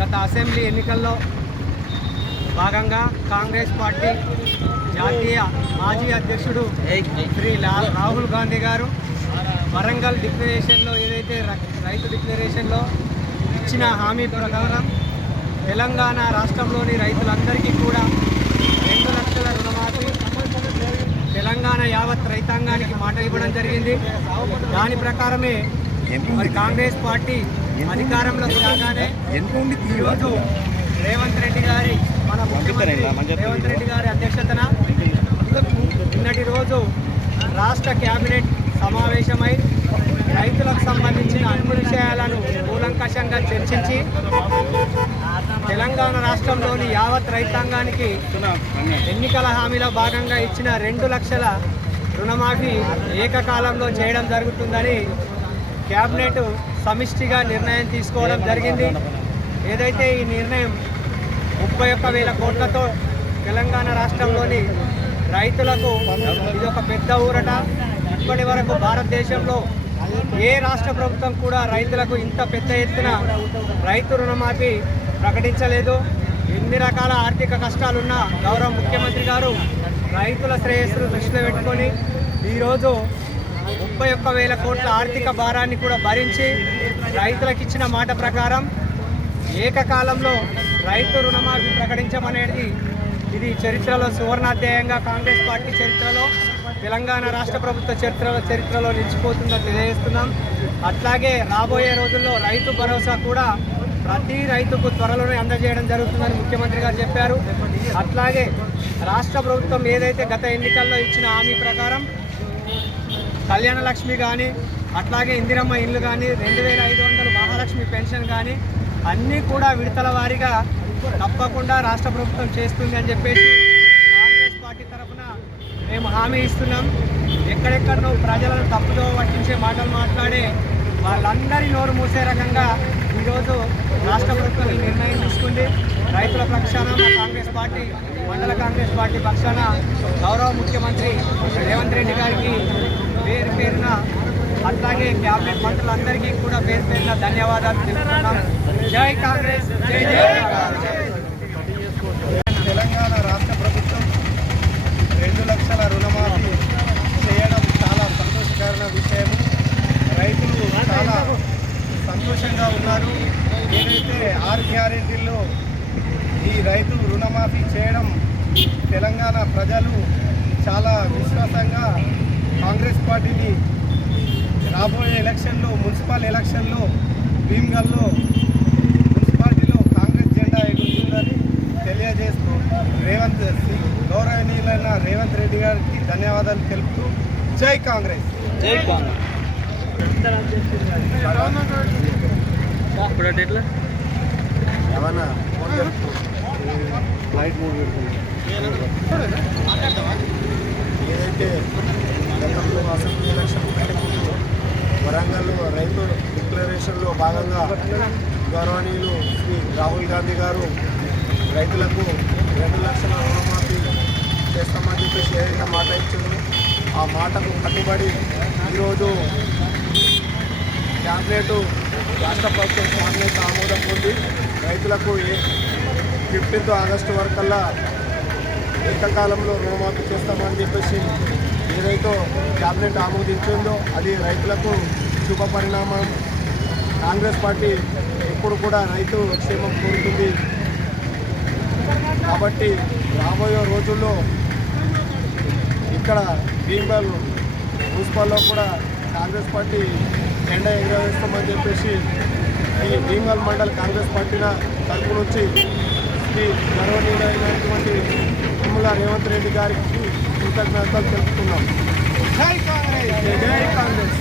గత అసెంబ్లీ ఎన్నికల్లో భాగంగా కాంగ్రెస్ పార్టీ జాతీయ మాజీ అధ్యక్షుడు శ్రీ రాహుల్ గాంధీ గారు వరంగల్ డిక్లరేషన్లో ఏదైతే రైతు డిక్లరేషన్లో ఇచ్చిన హామీ ప్రకారం తెలంగాణ రాష్ట్రంలోని రైతులందరికీ కూడా రెండు లక్షల రుణమాఫీ తెలంగాణ యావత్ రైతాంగానికి మాట ఇవ్వడం జరిగింది. దాని ప్రకారమే మరి కాంగ్రెస్ పార్టీ అధికారంలోకి రాగానే ఈరోజు రేవంత్ రెడ్డి గారి మన ముఖ్యమంత్రి రేవంత్ రెడ్డి గారి అధ్యక్షతన నిన్నటి రోజు రాష్ట్ర కేబినెట్ సమావేశమై రైతులకు సంబంధించిన అన్ని విషయాలను కూలంకషంగా చర్చించి తెలంగాణ రాష్ట్రంలోని యావత్ రైతాంగానికి ఎన్నికల హామీలో భాగంగా ఇచ్చిన రెండు లక్షల రుణమాఫీ ఏకకాలంలో చేయడం జరుగుతుందని కేబినెట్ సమిష్టిగా నిర్ణయం తీసుకోవడం జరిగింది. ఏదైతే ఈ నిర్ణయం ముప్పై ఒక్క వేల కోట్లతో తెలంగాణ రాష్ట్రంలోని రైతులకు ఇది ఒక పెద్ద ఊరట. ఇప్పటి వరకు భారతదేశంలో ఏ రాష్ట్ర ప్రభుత్వం కూడా రైతులకు ఇంత పెద్ద ఎత్తున రైతు రుణమాఫీ ప్రకటించలేదు. ఎన్ని రకాల ఆర్థిక కష్టాలున్నా గౌరవ ముఖ్యమంత్రి గారు రైతుల శ్రేయస్సును దృష్టిలో పెట్టుకొని ఈరోజు ముప్పై ఒక్క వేల కోట్ల ఆర్థిక భారాన్ని కూడా భరించి రైతులకు ఇచ్చిన మాట ప్రకారం ఏకకాలంలో రైతు రుణమాఫీ ప్రకటించమనేది ఇది చరిత్రలో సువర్ణాధ్యాయంగా కాంగ్రెస్ పార్టీ చరిత్రలో తెలంగాణ రాష్ట్ర ప్రభుత్వ చరిత్రలో చరిత్రలో నిలిచిపోతుందని తెలియజేస్తున్నాం. అట్లాగే రాబోయే రోజుల్లో రైతు భరోసా కూడా ప్రతి రైతుకు త్వరలోనే అందజేయడం జరుగుతుందని ముఖ్యమంత్రి గారు చెప్పారు. అట్లాగే రాష్ట్ర ప్రభుత్వం ఏదైతే గత ఎన్నికల్లో ఇచ్చిన హామీ ప్రకారం కళ్యాణ లక్ష్మి కానీ అట్లాగే ఇందిరమ్మ ఇల్లు కానీ రెండు వేల ఐదు వందలు మహాలక్ష్మి పెన్షన్ కానీ అన్నీ కూడా విడతల వారీగా తప్పకుండా రాష్ట్ర ప్రభుత్వం చేస్తుంది అని చెప్పేసి కాంగ్రెస్ పార్టీ తరఫున మేము హామీ ఇస్తున్నాం. ఎక్కడెక్కడో ప్రజలను తప్పుదో పట్టించే మాటలు మాట్లాడే వాళ్ళందరి నోరు మూసే రకంగా ఈరోజు రాష్ట్ర ప్రభుత్వం ఈ నిర్ణయం తీసుకుంది. రైతుల పక్షాన మా కాంగ్రెస్ పార్టీ మండల కాంగ్రెస్ పార్టీ పక్షాన గౌరవ ముఖ్యమంత్రి రేవంత్ రెడ్డి గారికి పేరు పేరున అట్లాగే క్యాబినెట్ మంత్రులందరికీ కూడా పేరు పేరున ధన్యవాదాలు తెలుపుతున్నాం. జై కాంగ్రెస్ జై జై తెలంగాణ. రాష్ట్ర ప్రభుత్వం రెండు లక్షల రుణమాఫీ చేయడం చాలా సంతోషకరమైన విషయం రైతులు చాలా సంతోషంగా ఉన్నారు. ఏదైతే ఆరు గ్యారెంటీల్లో ఈ రైతు రుణమాఫీ చేయడం తెలంగాణ ప్రజలు చాలా విశ్వాసంగా కాంగ్రెస్ పార్టీని రాబోయే ఎలక్షన్లో మున్సిపల్ ఎలక్షన్లో భీమ్గల్లో మున్సిపాలిటీలో కాంగ్రెస్ జెండా ఎగురుతుందని తెలియజేస్తూ రేవంత్ సి- గౌరవనీయులైన రేవంత్ రెడ్డి గారికి ధన్యవాదాలు తెలుపుతూ జై కాంగ్రెస్. జై కాంగ్రెస్. ఏదైతే రైతు డిక్లరేషన్లో భాగంగా గౌరవనీయులు శ్రీ రాహుల్ గాంధీ గారు రైతులకు రెండు లక్షల రుణమాఫీ చేస్తామని చెప్పేసి ఏదైతే మాట ఇచ్చిందో ఆ మాటకు కట్టుబడి ఈరోజు క్యాబినెట్ రాష్ట్ర ప్రభుత్వం క్యాబినెట్ ఆమోదం పొంది రైతులకు ఫిఫ్టీన్త్ ఆగస్టు వరకల్లా ఏకకాలంలో రుణమాఫీ చేస్తామని చెప్పేసి ఏదైతే క్యాబినెట్ ఆమోదించిందో అది రైతులకు శుభ పరిణామం. కాంగ్రెస్ పార్టీ ఎప్పుడు కూడా రైతు క్షేమం కోరుతుంది. కాబట్టి రాబోయే రోజుల్లో ఇక్కడ భీమల్ మున్సిపల్లో కూడా కాంగ్రెస్ పార్టీ జెండా ఎగరవేస్తామని చెప్పేసి ఈ భీమల్ మండల్ కాంగ్రెస్ పార్టీన తరపు నుంచి శ్రీ గౌరవనీయులైనటువంటి తిమ్మల రేవంత్ రెడ్డి గారికి కృతజ్ఞతలు తెలుపుతున్నాం. జై కాంగ్రెస్! జై కాంగ్రెస్!